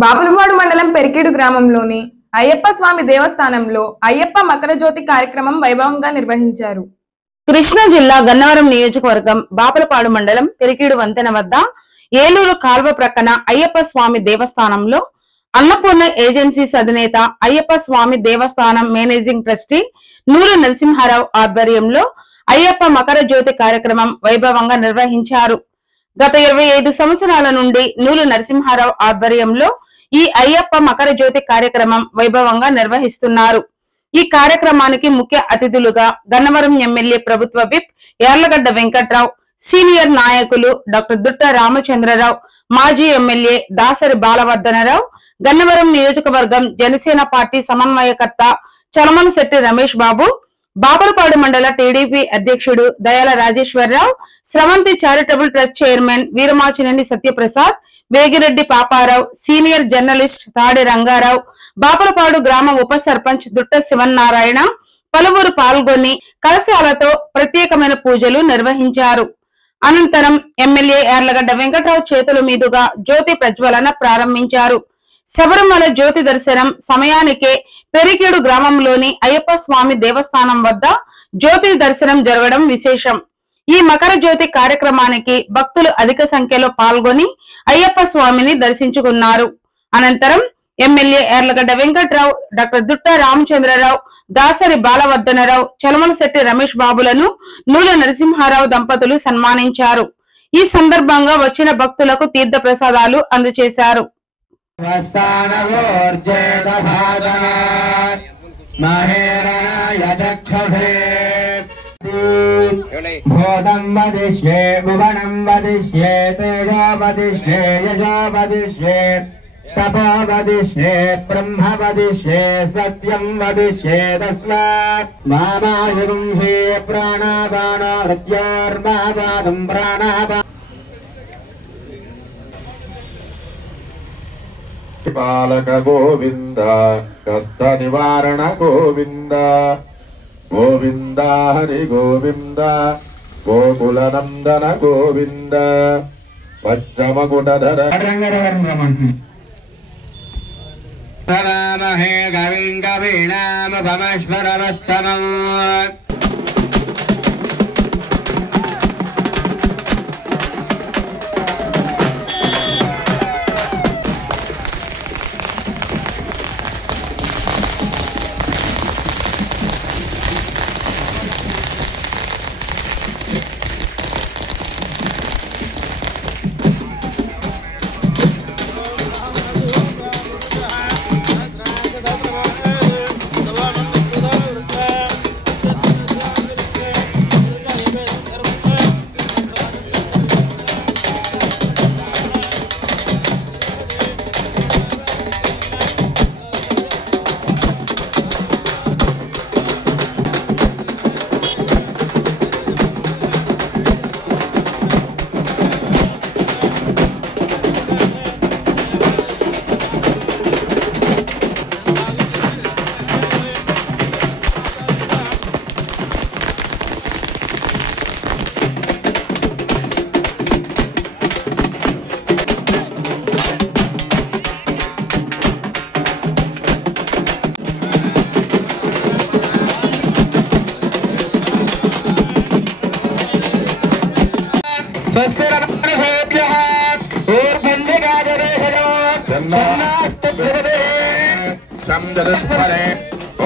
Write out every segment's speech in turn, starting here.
బాపులపాడు మండలం పెరికేడు గ్రామంలోని అయ్యప్ప స్వామి దేవస్థానంలో అయ్యప్ప మకర జ్యోతి కార్యక్రమం వైభవంగా నిర్వహించారు. కృష్ణా జిల్లా గన్నవరం నియోజకవర్గం బాపులపాడు మండలం పెరికేడు వంతెన వద్ద ఏలూరు కాల్వ ప్రక్కన అయ్యప్ప స్వామి దేవస్థానంలో అన్నపూర్ణ ఏజెన్సీస్ అధినేత అయ్యప్ప స్వామి దేవస్థానం మేనేజింగ్ ట్రస్టీ నూరు నరసింహారావు ఆధ్వర్యంలో అయ్యప్ప మకర జ్యోతి కార్యక్రమం వైభవంగా నిర్వహించారు. గత 25 సంవత్సరాల నుండి నూరు నరసింహారావు ఆధ్వర్యంలో ఈ అయ్యప్ప మకర జ్యోతి కార్యక్రమం వైభవంగా నిర్వహిస్తున్నారు. ఈ కార్యక్రమానికి ముఖ్య అతిథులుగా గన్నవరం ఎమ్మెల్యే ప్రభుత్వ విప్ యార్లగడ్డ వెంకట్రావు, సీనియర్ నాయకులు డాక్టర్ దుట్ట రామచంద్రరావు, మాజీ ఎమ్మెల్యే దాసరి బాలవర్ధనరావు, గన్నవరం నియోజకవర్గం జనసేన పార్టీ సమన్వయకర్త చలమనశెట్టి రమేష్ బాబు, బాపులపాడు మండల టీడీపీ అధ్యక్షుడు Dayala Rajeswararao, Sravanthi charitable trust chairman Veeramachineni Satyaprasad, Vegireddy Paparao, senior journalist Tadi Rangarao, Bapulapadu గ్రామ ఉప సర్పంచ్ దుట్ట శివనారాయణ పలువురు పాల్గొని కలశాలతో ప్రత్యేకమైన పూజలు నిర్వహించారు. అనంతరం ఎమ్మెల్యే యార్లగడ్డ వెంకట్రావు చేతుల మీదుగా జ్యోతి ప్రజ్వలన ప్రారంభించారు. శబరిమల జ్యోతి దర్శనం సమయానికే పెరికేడు గ్రామంలోని అయ్యప్ప స్వామి దేవస్థానం వద్ద జ్యోతి దర్శనం జరగడం విశేషం. ఈ మకర జ్యోతి కార్యక్రమానికి భక్తులు అధిక సంఖ్యలో పాల్గొని అయ్యప్ప స్వామిని దర్శించుకున్నారు. అనంతరం ఎమ్మెల్యే యార్లగడ్డ వెంకట్రావు, డాక్టర్ దుట్ట రామచంద్రరావు, దాసరి బాలవర్ధనరావు, చలమనశెట్టి రమేష్ బాబులను నూలు నరసింహారావు దంపతులు సన్మానించారు. ఈ సందర్భంగా వచ్చిన భక్తులకు తీర్థ ప్రసాదాలు అందజేశారు. భూతం వదిష్యే భువనం వదిష్యే తేజో వదిష్యే యజో వదిష్యే తపో వదిష్యే బ్రహ్మ వదిష్యే సత్యం వదిష్యే తస్మాత్ మామాయుగం హే ప్రాణాపానో హృద్యోర్మాపాదం ప్రాణాపా పాలక గోవింద కష్ట నివారణ గోవింద గోవింద హరి గోవింద గోకుల నందన గోవింద వజ్రమకుటధర నమామహే కవిం కవీనాముపమశ్వరమస్తమం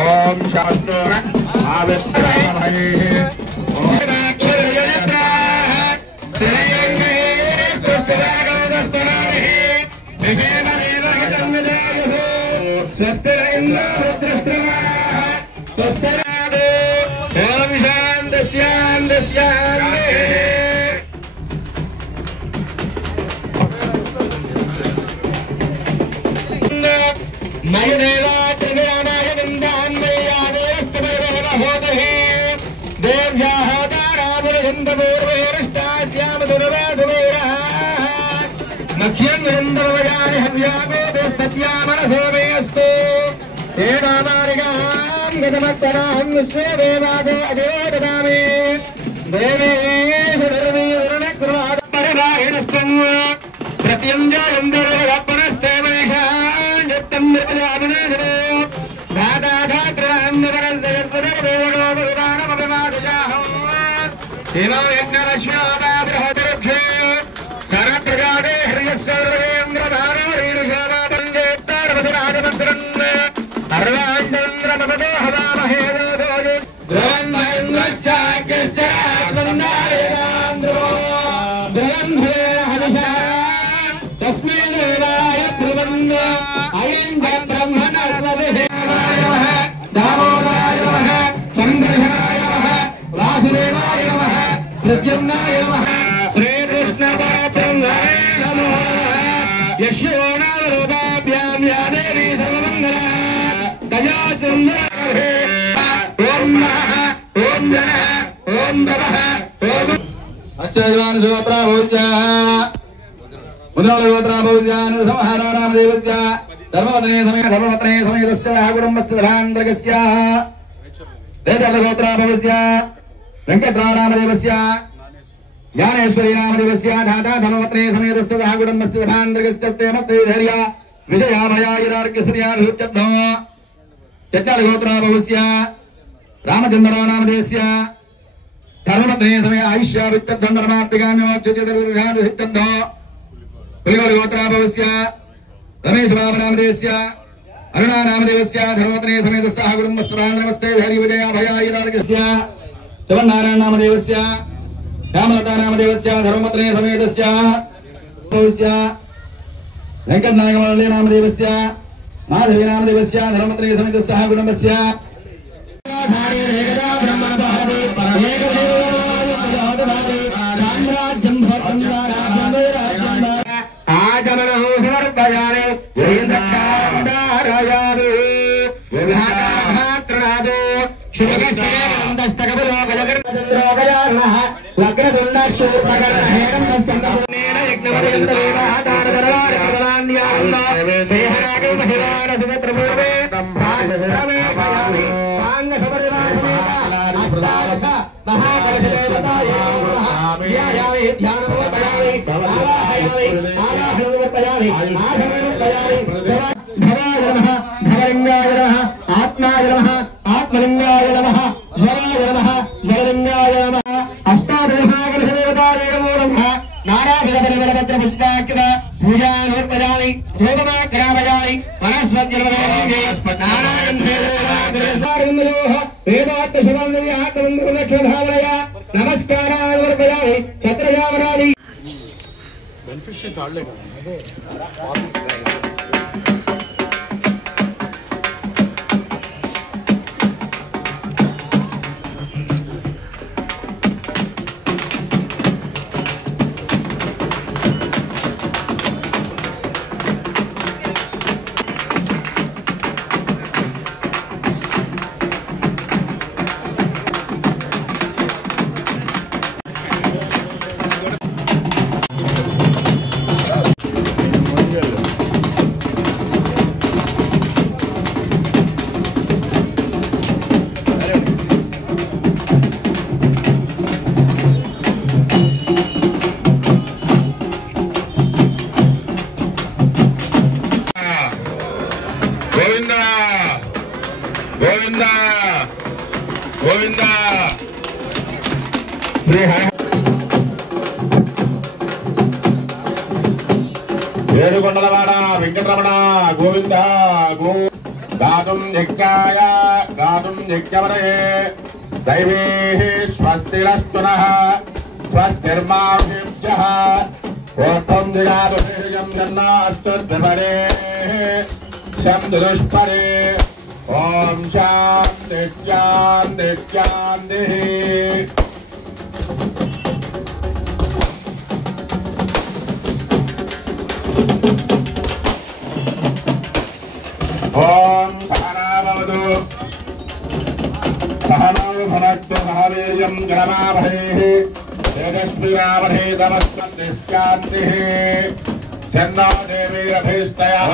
ఓం శాస్త్ర ప్రత్యంజ शिवो यज्ञवश्यामाबृहतिरुक्षे सरप्रजाते हर्यस्वर्वेन्द्रधारारीरुषामापञ्चेत्तारपतिराजमन्त्रन् सर्वाञ्चन्द्रमपदो हवामहे दोदोजि ध्रुवन्महेन्द्रश्चाग्यश्चात्मन्नायकान्द्रो ध्रुवन्धे हनुषा तस्मै देवाय ध्रुवन् अयम् च ब्रह्मणस्पतिदेवाय नमः दामोदराय नमः चन्द्रधराय नमः वासुदेवाय नमः प्रद्युम्नाय नमः श्रीकृष्णपरब्रह्मणे नमः यस्यो नामरूपाभ्यां या देवी सर्वमङ्गला तया सुन्दरे ॐ नमः ॐ जनः ॐ नमः ॐ अस्यैवान् सुवत्राभूज्य मुद्रालगोत्राभूज्यान् संहारारामदेवस्य धर्मपत्ने समेतस्य कुटुम्बस्य धरान्तर्गस्य देवलगोत्राभूज्य वेङ्कटरामदेवस्य ज्ञानेश्वरी नामदेवस्य धाता धर्मपत्ने समेतस्य कुटुम्बस्य धरान्तर्गस्य मत्तैधर्य विजयाभयायुरार्घ्यश्रियाभिच्यद्धो चट्टालगोत्राभूज्य रामचन्द्रनामदेवस्य धर्मपत्ने समय आयुष्याभिच्यद्धो पुलिगोत्राभवस्य रमेशबाबुनामदेवस्य अरुणानामदेवस्य धर्मपत्ने समेतस्य कुटुम्बस्य नमस्ते हरि विजयाभयायुरार्घ्यस्य शिवनारायणनामदेवस्य श्यामलतानामदेवस्य धर्मपत्ने समेतस्य वेङ्कटनायकमल्लीनामदेवस्य माधवीनामदेवस्य धर्मपत्ने समेतस्य कुटुम्बस्य आत्माय नमः आत्मलिंगाय नमः ज्वराय नमः ज्वरलिंगाय नमः अष्टादशदेवताय नमः नारायणपरिमलपत्रपुष्पाक्षर पूजानुवर्तयामि धूपमाग्रापयामि वनस्पतिर्ववेदिके नारायणेन्द्रयोः वेदार्थशिवान्यहात्मन्त्रलक्ष्मभावनया नमस्काराय वर्पयामि छत्रयामराणि बेनिफिशियस आडलेगा ఏడుకొండలవాడ వెంకటరమణ గోవింద గో గాతుం యజ్ఞాయ గాతుం యజ్ఞవరయే దైవే స్వస్తిరస్తునః స్వస్తిర్మాభ్యః ఓర్ధం దిగాదు హేయం జన్నాస్తుద్విపరే శందుష్పరే ఓం శాంతి శాంతి శాంతి ఓం సహనావతు सहनौ भुनक्तु सह वीर्यं करमावहैः तेजस्विनावधीतमस्मद्दिश्चान्तिः चन्नो देवीरभिस्तयः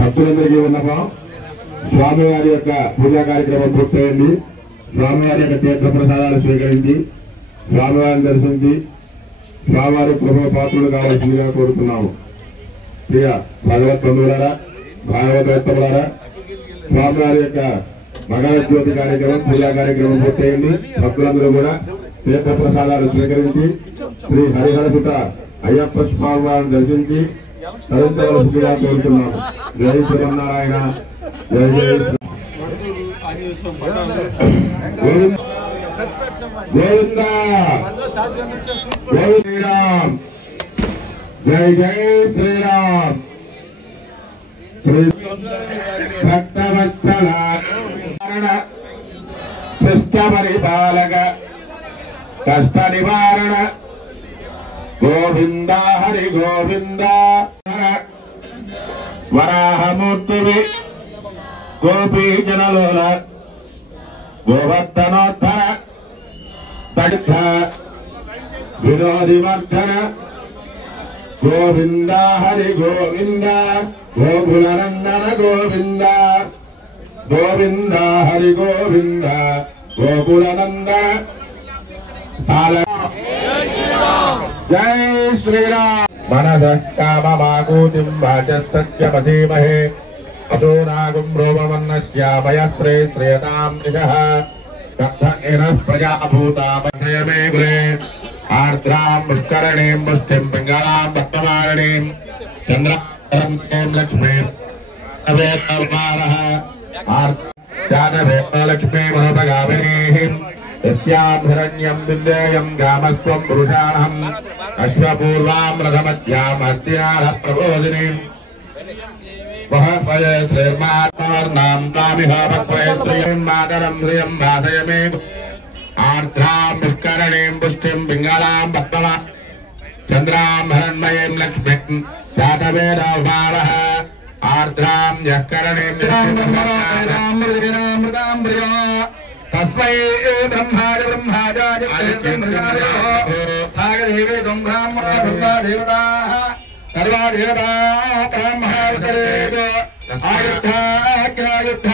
భక్తులందరికీ ఉన్నమా స్వామివారి యొక్క పూజా కార్యక్రమం పూర్తయింది. స్వామివారి యొక్క తీర్థ ప్రసాదాలు స్వీకరించి స్వామివారిని దర్శించి స్వామివారి కృప పాత్రలు కావాల్సిందిగా కోరుతున్నాము. ప్రియ భగవత్ బంధువులారా, భాగవతోత్తములారా, స్వామివారి యొక్క మకర జ్యోతి కార్యక్రమం పూజా కార్యక్రమం పూర్తయింది. భక్తులందరూ కూడా తీర్థ ప్రసాదాలు స్వీకరించి శ్రీ హరిహరసుత అయ్యప్ప స్వామి వారిని దర్శించి తరించవలసిందిగా కోరుతున్నాము. జై శ్రీమన్నారాయణ, జై జై గోవింద గోవింద జై శ్రీరామ్, జై జై శ్రీరామ్. భక్తవత్సల శిష్ట పరిపాలక కష్ట నివారణ గోవింద హరి గోవింద వరాహమూర్తివి గోపీజనలోల గోవర్ధనోద్ధర దగ్ధ విరోధివర్ధన గోవింద హరి గోవింద గోకులనందన గోవింద గోవింద హరి గోవింద గోకులనందన జై శ్రీరామ్ మనసః కామమాకూతిం వాచః సత్యమధీమహే అసూనాగుం రోమమన్నస్యామయః శ్రేయతాం దిశః కథః ప్రజాభూతామయమే గురే ఆర్ద్రాం పుష్కరణీం పుష్టిం పింగళాం భక్తమారణీం చంద్రాం లక్ష్మీం అవేతల్పారః ఆర్ద్రాదవేతలక్ష్మీ మనోపగామినీం యస్యాం హిరణ్యం విందేయం గామస్త్వం పురుషాణం అశ్వపూర్వాం రథమధ్యాం హస్తినాథ ప్రబోధినీం వహపయ శ్రీర్మాత్మార్నాం తామిహ భక్వయత్రయం మాతరం శ్రియం భాసయమే ఆర్ద్రాం పుష్కరణీం పుష్టిం పింగళాం భక్తమా చంద్రాం హరణ్మయీం లక్ష్మీం శాతవేదోభావః ఆర్ద్రాం యఃకరణీం తస్మై బ్రహ్మాయ బ్రహ్మాజాయ భాగదేవే బ్రహ్మా దేవతాః సర్వా దేవతా బ్రహ్మావతరేవ ఆయుద్ధాగ్రాయుద్ధ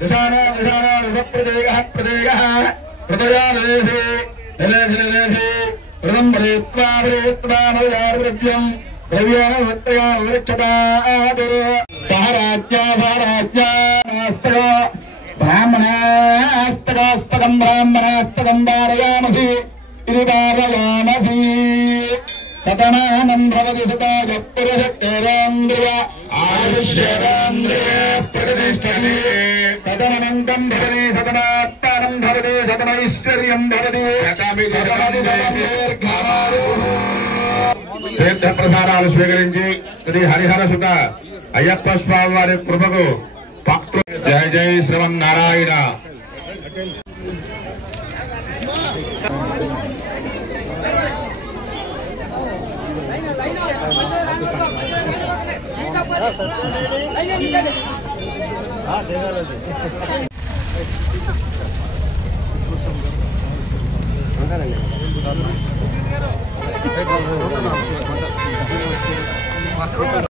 దిశాన ప్రదేగః హృదయాలేభి నిలేభి హృదం ప్రేత్వామయార్ద్రవ్యం ద్రవ్యావృక్షతాత్ సహరాజ్యాస్తగో బ్రాహ్మణాస్తగోస్తగం బ్రాహ్మణాస్తగం ధారయామసి ఇది ధారయామసి శతమానం భవతి శతాయ పురుషేంద్రియ ఆయుష్యేంద్రియ ప్రతిష్టతి శతమనంతం భవతి శతమాత్మానం భవతి శతమైశ్వర్యం భవతి తీర్థ ప్రసారాలు స్వీకరించి శ్రీ హరిహర సుత అయ్యప్ప స్వామి వారి కృపకు పాత్ర. జయ జయ శ్రీమన్నారాయణ.